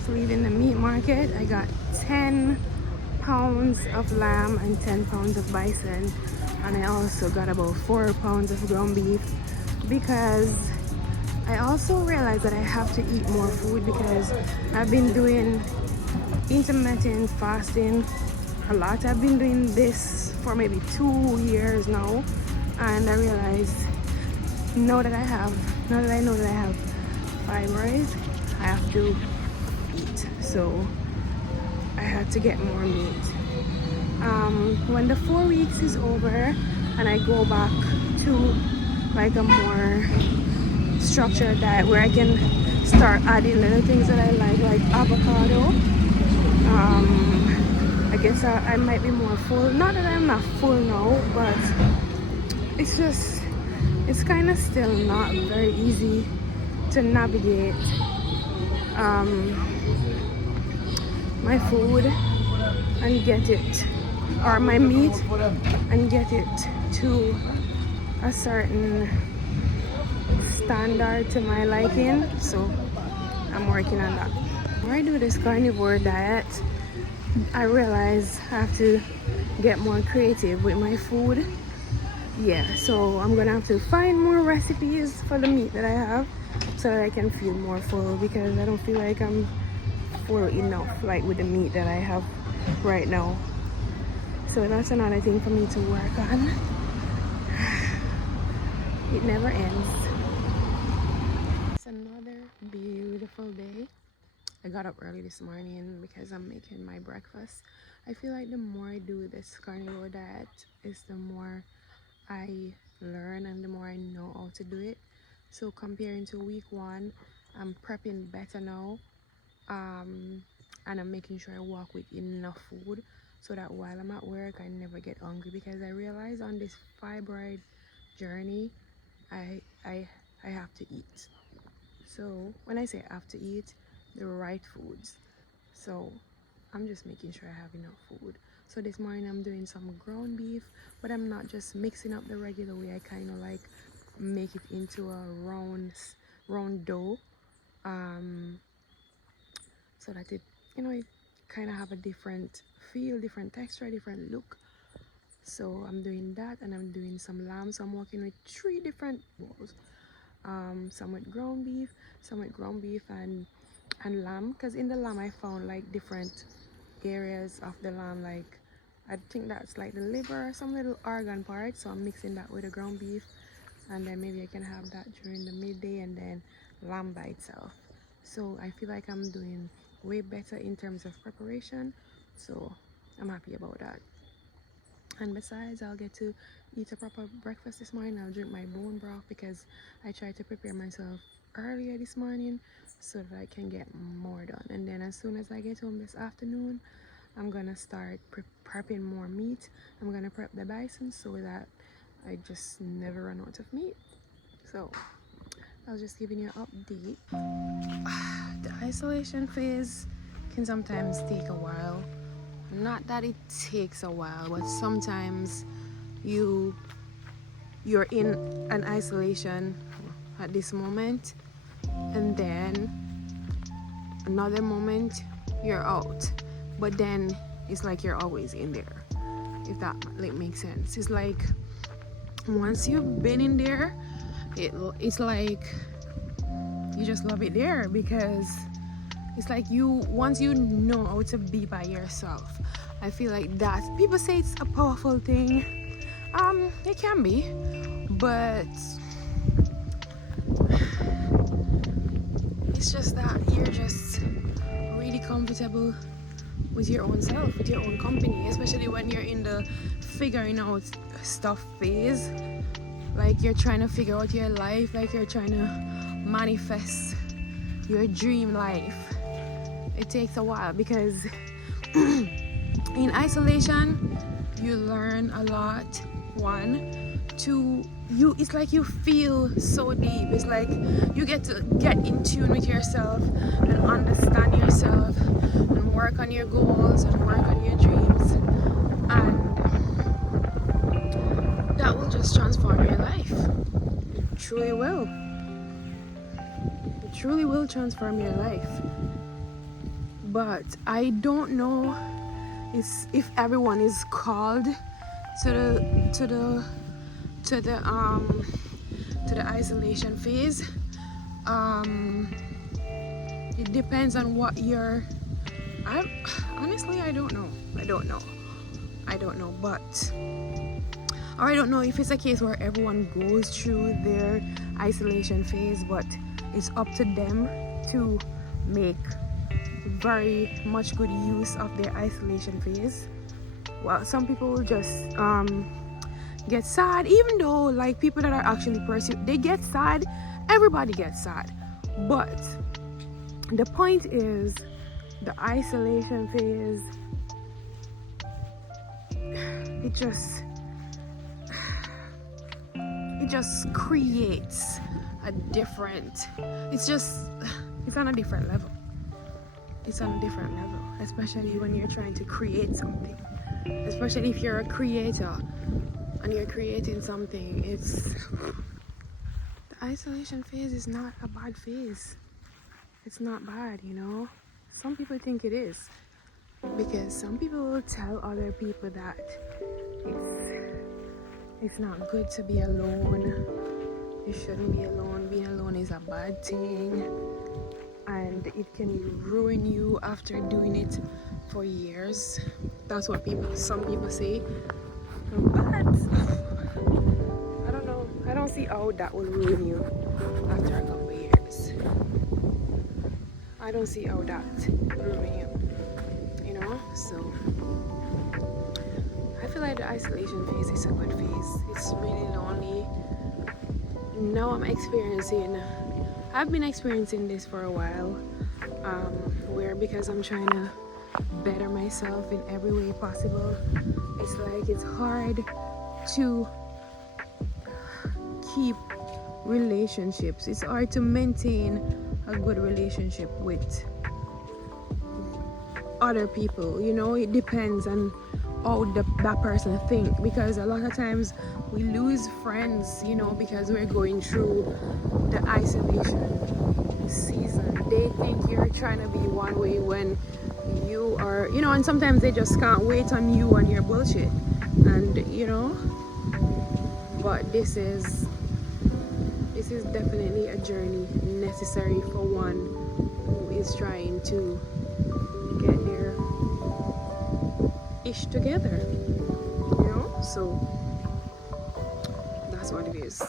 just leaving the meat market. I got 10 pounds of lamb and 10 pounds of bison, and I also got about 4 pounds of ground beef because I also realized that I have to eat more food because I've been doing intermittent fasting a lot. I've been doing this for maybe 2 years now, and I realized now that I know that I have fibroids, I have to eat. So I had to get more meat. When the 4 weeks is over and I go back to like a more structured diet where I can start adding little things that I like avocado, I guess I might be more full. Not that I'm not full now, but it's kind of still not very easy to navigate my food and get it, or my meat, and get it to a certain standard to my liking. So I'm working on that. When I do this carnivore diet, I realize I have to get more creative with my food. Yeah, so I'm gonna have to find more recipes for the meat that I have so that I can feel more full, because I don't feel like I'm full enough like with the meat that I have right now. So that's another thing for me to work on. It never ends. It's another beautiful day. I got up early this morning because I'm making my breakfast. I feel like the more I do this carnivore diet is the more I learn and the more I know how to do it. So comparing to week 1, I'm prepping better now, and I'm making sure I walk with enough food so that while I'm at work I never get hungry, because I realize on this fibroid journey I have to eat. So when I say I have to eat, the right foods. So I'm just making sure I have enough food. So this morning I'm doing some ground beef, but I'm not just mixing up the regular way. I kind of like make it into a round dough, so that it kind of have a different feel, different texture, different look. So I'm doing that, and I'm doing some lamb. So I'm working with 3 different bowls, some with ground beef and lamb, because in the lamb I found like different areas of the lamb, like I think that's like the liver, some little organ part. So I'm mixing that with the ground beef, and then maybe I can have that during the midday, and then lamb by itself. So I feel like I'm doing way better in terms of preparation, so I'm happy about that. And besides, I'll get to eat a proper breakfast this morning. I'll drink my bone broth because I tried to prepare myself earlier this morning so that I can get more done. And then as soon as I get home this afternoon, I'm gonna start prepping more meat. I'm gonna prep the bison so that I just never run out of meat. So I was just giving you an update. The isolation phase can sometimes take a while. Not that it takes a while, but sometimes you're in an isolation at this moment, and then another moment you're out, but then it's like you're always in there, if that makes sense. It's like once you've been in there, it's like you just love it there, because it's like once you know how to be by yourself. I feel like that, people say it's a powerful thing. It can be, but it's just that you're just really comfortable with your own self, with your own company, especially when you're in the figuring out stuff phase. Like you're trying to figure out your life, like you're trying to manifest your dream life. It takes a while, because in isolation you learn a lot. 1, 2, it's like you feel so deep. It's like you get to get in tune with yourself and understand yourself and work on your goals and work on your dreams, and that will just transform your life. It truly will. It truly will transform your life. but I don't know if everyone is called to the isolation phase. It depends on what you're. Honestly, I don't know. But or I don't know if it's a case where everyone goes through their isolation phase, but it's up to them to make very much good use of their isolation phase. Well, some people will just get sad, even though like people that are actually pursued, they get sad. Everybody gets sad, but the point is the isolation phase. It just creates a different. It's on a different level. It's on a different level, especially when you're trying to create something. Especially if you're a creator and you're creating something. The isolation phase is not a bad phase. It's not bad, you know. Some people think it is, because some people will tell other people that it's not good to be alone. You shouldn't be alone. Being alone is a bad thing, and it can ruin you after doing it for years. That's what some people say. But I don't know. I don't see how that will ruin you after a couple of years. I don't see how that will ruin you. You know? So I feel like the isolation phase is a good phase. It's really lonely. Now I've been experiencing this for a while, where because I'm trying to better myself in every way possible, it's like it's hard to keep relationships. It's hard to maintain a good relationship with other people, you know. It depends on how that person think, because a lot of times we lose friends, you know, because we're going through the isolation season. They think you're trying to be one way when you are, you know, and sometimes they just can't wait on you and your bullshit, and you know. But this is definitely a journey necessary for one who is trying to get their ish together, you know. So that's what it is.